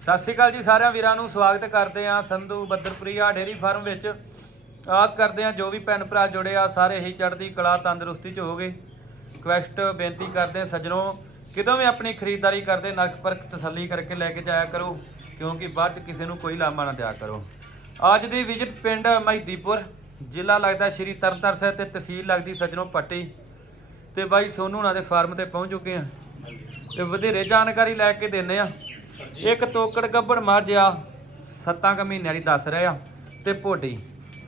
ਸਤਿ ਸ਼੍ਰੀ ਅਕਾਲ ਜੀ ਸਾਰਿਆਂ ਵੀਰਾਂ ਨੂੰ, ਸਵਾਗਤ ਕਰਦੇ ਆ ਸੰਧੂ ਬੱਦਰਪੁਰੀਆ ਡੇਰੀ ਫਾਰਮ ਵਿੱਚ। ਆਸ ਕਰਦੇ ਆ ਜੋ ਵੀ ਭੈਣ ਭਰਾ ਜੁੜੇ ਆ, ਸਾਰੇ ਹੀ ਚੜ੍ਹਦੀ ਕਲਾ, ਤੰਦਰੁਸਤੀ ਚ ਹੋਗੇ ਰਿਕਵੈਸਟ ਬੇਨਤੀ ਕਰਦੇ ਆ ਸੱਜਣੋ, ਕਿਤੋਂ ਵੀ ਆਪਣੀ ਖਰੀਦਦਾਰੀ ਕਰਦੇ ਨਰਕ ਪਰਖ ਤਸੱਲੀ ਕਰਕੇ ਲੈ ਕੇ ਜਾਇਆ ਕਰੋ, ਕਿਉਂਕਿ ਬਾਅਦ ਚ ਕਿਸੇ ਨੂੰ ਕੋਈ ਲਾਮਾ ਨਾ ਦਿਆ ਕਰੋ। ਅੱਜ ਦੀ ਵਿਜ਼ਿਟ ਪਿੰਡ ਮਹਿਦੀਪੁਰ, ਜ਼ਿਲ੍ਹਾ ਲੱਗਦਾ ਸ਼੍ਰੀ ਤਰਨਤਾਰਨ ਸਾਹਿਬ ਤੇ ਤਹਿਸੀਲ ਲੱਗਦੀ ਸੱਜਣੋ ਪੱਟੀ। ਤੇ ਬਾਈ ਸੋਨੂ ਉਹਨਾਂ ਦੇ ਫਾਰਮ ਤੇ ਪਹੁੰਚ ਚੁੱਕੇ ਆ ਤੇ ਵਧੇਰੇ ਜਾਣਕਾਰੀ ਲੈ ਕੇ ਦਿੰਨੇ ਆ ਇੱਕ ਤੋਕੜ ਗੱਬੜ ਮੱਝ ਆ ਸੱਤਾਂ ਕੁ ਮਹੀਨਿਆਂ ਦੀ ਦੱਸ ਰਿਹਾ ਤੇ ਭੋਡੀ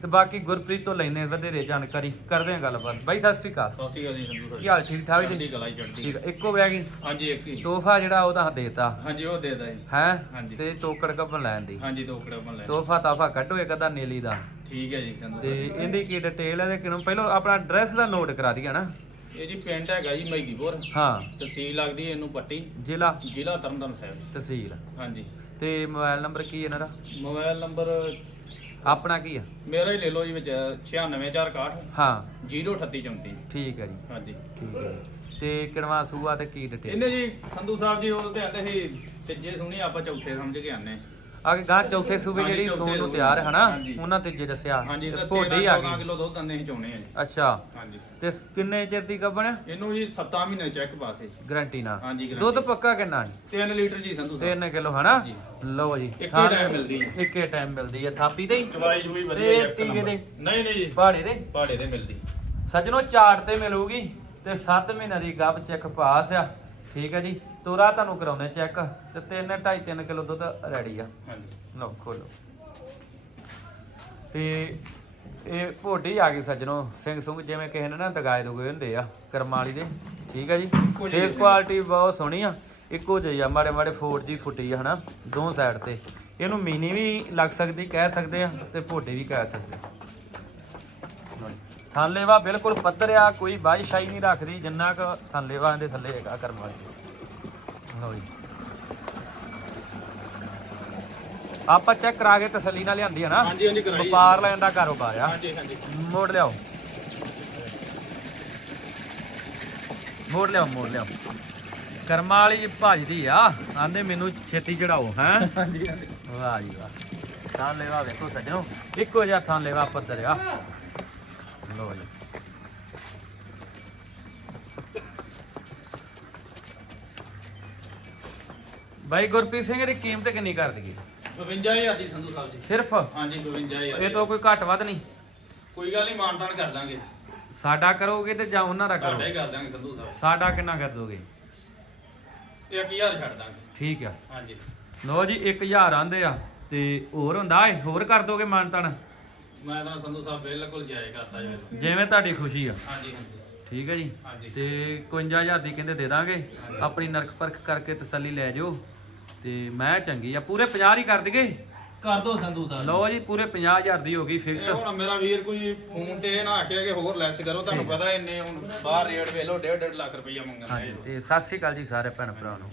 ਤੇ ਬਾਕੀ ਗੁਰਪ੍ਰੀਤ ਤੋਂ ਲੈਨੇ ਵਧੇਰੇ ਜਾਣਕਾਰੀ ਕਰਦੇ ਆ ਗੱਲਬਾਤ। ਬਾਈ ਸਤਿ ਸ਼੍ਰੀ ਅਕਾਲ। ਸਤਿ ਸ਼੍ਰੀ ਅਕਾਲ ਜੀ ਸੰਧੂ ਕੀ ਹਾਲ ਠੀਕ ਠਾਕ ਜੀ ਕਲਾ ਹੀ ਚੜ੍ਹਦੀ। ਠੀਕ ਆ, ਇੱਕੋ ਬਹਿ ਗਈ। ਹਾਂਜੀ ਇੱਕ ਹੀ। ਤੋਹਫਾ ਜਿਹੜਾ ਉਹਦਾ ਦੇਤਾ। ਹਾਂਜੀ ਉਹ ਦੇ ਦਾ ਜੀ। ਹੈ? ਹਾਂਜੀ। ਤੇ ਤੋਕੜ ਗੱਬੜ ਲੈਣ ਦੀ। ਹਾਂਜੀ ਦੋ ਕੜਾ ਬਣ ਲੈ ਤੋਹਫਾ ਤਾਫਾ ਕੱਢੋ ਇੱਕ ਅੱਧਾ ਨੀਲੀ ਦਾ। ਠੀਕ ਹੈ ਜੀ ਸੰਧੂ ਤੇ। ਇਹਦੀ ਕੀ ਡਿਟੇਲ ਹੈ ਤੇ ਕਿਨੂੰ ਪਹਿਲਾਂ ਆਪਣਾ ਐਡਰੈਸ ਦਾ ਨੋਟ ਕਰਾ ਦਈਏ ਨਾ। ਇਹ ਜੀ ਪਿੰਡ ਹੈਗਾ ਜੀ ਮਈਦੀਪੁਰ ਹਾਂ। ਤਹਿਸੀਲ ਲੱਗਦੀ ਹੈ ਇਹਨੂੰ ਪੱਟੀ। ਜ਼ਿਲ੍ਹਾ? ਜ਼ਿਲ੍ਹਾ ਤਰਨਤਾਰਨ ਸਾਹਿਬ। ਤਹਿਸੀਲ। ਹਾਂਜੀ। ਤੇ ਮੋਬਾਈਲ ਨੰਬਰ ਕੀ ਹੈ ਇਹਨਾਂ ਦਾ? ਮੋਬਾਈਲ ਨੰਬਰ ਆਪਣਾ ਕੀ ਆ? ਮੇਰਾ ਹੀ ਲੈ ਲਓ ਜੀ ਵਿੱਚ 96461 ਹਾਂ। 03834 ਠੀਕ ਹੈ ਜੀ। ਹਾਂਜੀ। ਠੀਕ ਹੈ। ਤੇ ਕਿਣਵਾ ਸੂਆ ਤੇ ਕੀ ਡਿਟੇਲ ਇਹਨੇ ਜੀ ਸੰਧੂ ਸਾਹਿਬ ਜੀ ਉਹ ਤੇ ਆਂਦੇ ਸੀ ਤੀਜੇ ਸੁਣੀ ਆਪਾਂ ਚੌਥੇ ਸਮਝ ਕੇ ਆਨੇ ਅੱਗੇ ਗਾਂ ਚੌਥੇ ਸੂਬੇ ਹਾਂਜੀ, ਜਿਹੜੀ ਚੌਥੇ ਸੂਣ ਨੂੰ। ਤਿਆਰ ਹੈ ਹਨਾ? ਹਾਂਜੀ। ਉਹਨਾਂ ਤੀਜੇ ਦੱਸਿਆ। ਹਾਂਜੀ ਤੇ ਤੇ ਭੋਡੇ ਹੀ ਆ 13 ਗਈ ਕਿਲੋ ਦੁੱਧ ਦੰਦੇ ਅਸੀਂ ਚੋਣੇ ਆ ਜੀ। ਅੱਛਾ। ਹਾਂਜੀ। ਤੇ ਸ- ਕਿੰਨੇ ਚਿਰ ਦੀ ਗੱਬਣ ਇਹਨੂੰ ਜੀ 7 ਮਹੀਨੇ ਚੈੱਕ ਪਾਸੇ। ਗਰੰਟੀ ਨਾਲ। ਹਾਂਜੀ, guarantee। ਦੁੱਧ ਪੱਕਾ ਕਿੰਨਾ ਹੈ? 3 ਲੀਟਰ ਜੀ ਸੰਧੂ ਸਾਹਿਬ। 3 ਕਿਲੋ ਹਨਾ? ਜੀ। ਲਓ ਜੀ ਇੱਕੇ ਥਾਂ- time ਮਿਲਦੀ ਹੈ। ਇੱਕੇ ਟਾਈਮ ਮਿਲਦੀ ਹੈ। ਥਾਪੀ ਤੇ ਹੀ? ਚਵਾਈ ਜੂਈ ਤੇ ਵਧੀਆ ਇੱਕ ਟੀਕੇ ਨੰਬਰ। ਦੇ? ਨਹੀਂ ਨਹੀਂ ਜੀ। ਪਹਾੜੇ ਦੇ? ਪਹਾੜੇ ਦੇ ਮਿਲਦੀ। ਸੱਜਣੋ ਚਾਰ ਤੇ ਮਿਲੂਗੀ। ਤੇ 7 ਮਹੀਨਿਆਂ ਦੀ ਗੱਭ ਚੈੱਕ ਪਾਸ ਆ। ਠੀਕ ਹੈ ਜੀ। ਤੋਰਾ ਤੁਹਾਨੂੰ ਕਰਾਉਣੇ ਚੈੱਕ ਤੇ 3 2.5 3 ਕਿਲੋ ਦੁੱਧ ਰੈਡੀ ਆ। ਹਾਂਜੀ। ਲਓ ਖੋਲੋ। ਤੇ ਇਹ ਭੋਡੀ ਆ ਗਈ ਸੱਜਣੋ ਸਿੰਘ ਸੁੰਗ ਜਿਵੇਂ ਕਿਸੇ ਨੇ ਨਾ ਦਗਾਏ ਦੁਗੇ ਹੁੰਦੇ ਆ ਕਰਮਾਂ ਵਾਲੀ ਦੇ। ਠੀਕ ਹੈ ਜੀ? ਫੇਸ ਕੁਆਲਿਟੀ ਬਹੁਤ ਸੋਹਣੀ ਆ ਇੱਕੋ ਜਿਹੀ ਆ ਮਾੜੇ ਮਾੜੇ 4G ਫੁੱਟੀ ਆ ਹਨਾ ਦੋ ਸਾਈਡ ਤੇ। ਇਹਨੂੰ ਮੀਨੀ ਵੀ ਲੱਗ ਸਕਦੀ ਕਹਿ ਸਕਦੇ ਆ ਤੇ ਭੋਡੀ ਵੀ ਕਹਿ ਸਕਦੇ ਥਾਨਲੇਵਾ ਬਿਲਕੁਲ ਪੱਧਰ ਆ ਕੋਈ ਬਾਈ ਸ਼ਾਈ ਨਹੀਂ ਰੱਖਦੀ ਜਿੰਨਾ ਕੁ ਥਾਨਲੇਵਾ ਦੇ ਥੱਲੇ ਹੈਗਾ ਕਰਮ ਵਾਲੀ। ਲਓ ਜੀ ਆਪਾਂ ਚੈੱਕ ਕਰਾ ਕੇ ਤਸੱਲੀ ਨਾਲ ਲਿਆਂਦੀ ਆ ਨਾ। ਹਾਂਜੀ ਹਾਂਜੀ ਕਰਾਈ ਵਪਾਰ ਲੈਣ ਦਾ ਕਾਰੋਬਾਰ ਆ। ਹਾਂਜੀ ਹਾਂਜੀ। ਮੋੜ ਲਿਆਓ। ਮੋੜ ਲਿਆਓ ਮੋੜ ਲਿਆਓ। ਕਰਮਾਂ ਵਾਲੀ ਭੱਜਦੀ ਆ। ਆਂਦੇ ਮੈਨੂੰ ਛੇਤੀ ਚੜਾਓ ਹੈ? ਹਾਂਜੀ ਹਾਂਜੀ। ਵਾਹ ਜੀ ਵਾਹ। ਥਾਂ ਲੈਵਾ ਵੇਖੋ ਸੱਜਣੋ। ਇੱਕੋ ਜਿਹਾ ਥਾਂ ਲੈਵਾ ਪੱਧਰ ਆ ਲੋ ਜੀ। ਬਾਈ ਗੁਰਪ੍ਰੀਤ ਸਿੰਘ ਦੀ ਕੀਮਤ ਕਿੰਨੀ ਕਰ ਦਈਏ? 52000 ਦੀ ਸੰਧੂ ਸਾਹਿਬ ਜੀ। ਸਿਰਫ? ਹਾਂਜੀ 52000 ਇਹ ਤੋਂ ਕੋਈ ਘੱਟ ਵੱਧ ਨਹੀਂ। ਕੋਈ ਗੱਲ ਨਹੀਂ ਮਾਨਤਾਨ ਕਰ ਦਾਂਗੇ। ਸਾਡਾ ਕਰੋਗੇ ਤੇ ਜਾਂ ਉਹਨਾਂ ਦਾ ਹੀ ਕਰੋ ਕਰ ਦਾਂਗੇ ਸੰਧੂ ਸਾਹਿਬ। ਸਾਡਾ ਕਿੰਨਾ ਕਰ ਦੋਗੇ? ਇਹ 1000 ਛੱਡ ਦਾਂਗੇ। ਠੀਕ ਆ। ਹਾਂਜੀ। ਲੋ ਜੀ 1000 ਆਂਦੇ ਆ ਤੇ ਹੋਰ ਹੁੰਦਾ ਏ? ਹੋਰ ਕਰ ਦੋਗੇ ਮਾਨਤਨ? ਮੈਂ ਤਾਂ ਸੰਧੂ ਸਾਹਿਬ ਬਿਲਕੁਲ ਜਾਇਜ਼ ਕਰਤਾ ਜੀ। ਜਿਵੇਂ ਤੁਹਾਡੀ ਖੁਸ਼ੀ ਆ। ਹਾਂਜੀ ਹਾਂਜੀ। ਠੀਕ ਹੈ ਜੀ। ਤੇ 51000 ਦੀ ਕਹਿੰਦੇ ਦੇ ਦਾਂਗੇ। ਆਪਣੀ ਨਰਕ ਪਰਖ ਕਰਕੇ ਤਸੱਲੀ ਲੈ ਜਾਓ। ਤੇ ਮੈਂ ਚੰਗੀ ਆ ਪੂਰੇ 50 ਹੀ ਕਰ ਦਈਏ? ਕਰ ਦੋ ਸੰਧੂ ਸਾਹਿਬ। ਲਓ ਜੀ ਪੂਰੇ 50000 ਦੀ ਹੋ ਗਈ ਫਿਕਸ ਇਹ ਹੁਣ ਮੇਰਾ ਵੀਰ ਕੋਈ ਫੋਨ ਤੇ ਇਹ ਨਾ ਆਖਿਆ ਕਿ ਹੋਰ ਲੈਸ ਕਰੋ ਤੁਹਾਨੂੰ ਪਤਾ ਇੰਨੇ ਹੁਣ ਬਾਹਰ ਰੇਟ ਵੇਲੋ 1.5 ਲੱਖ ਰੁਪਈਆ ਮੰਗਦੇ ਹਾਂਜੀ ਤੇ ਸਤਿ ਸ਼੍ਰੀ ਅਕਾਲ ਜੀ ਸਾਰੇ ਭੈਣ ਭਰਾਵਾਂ ਨੂੰ।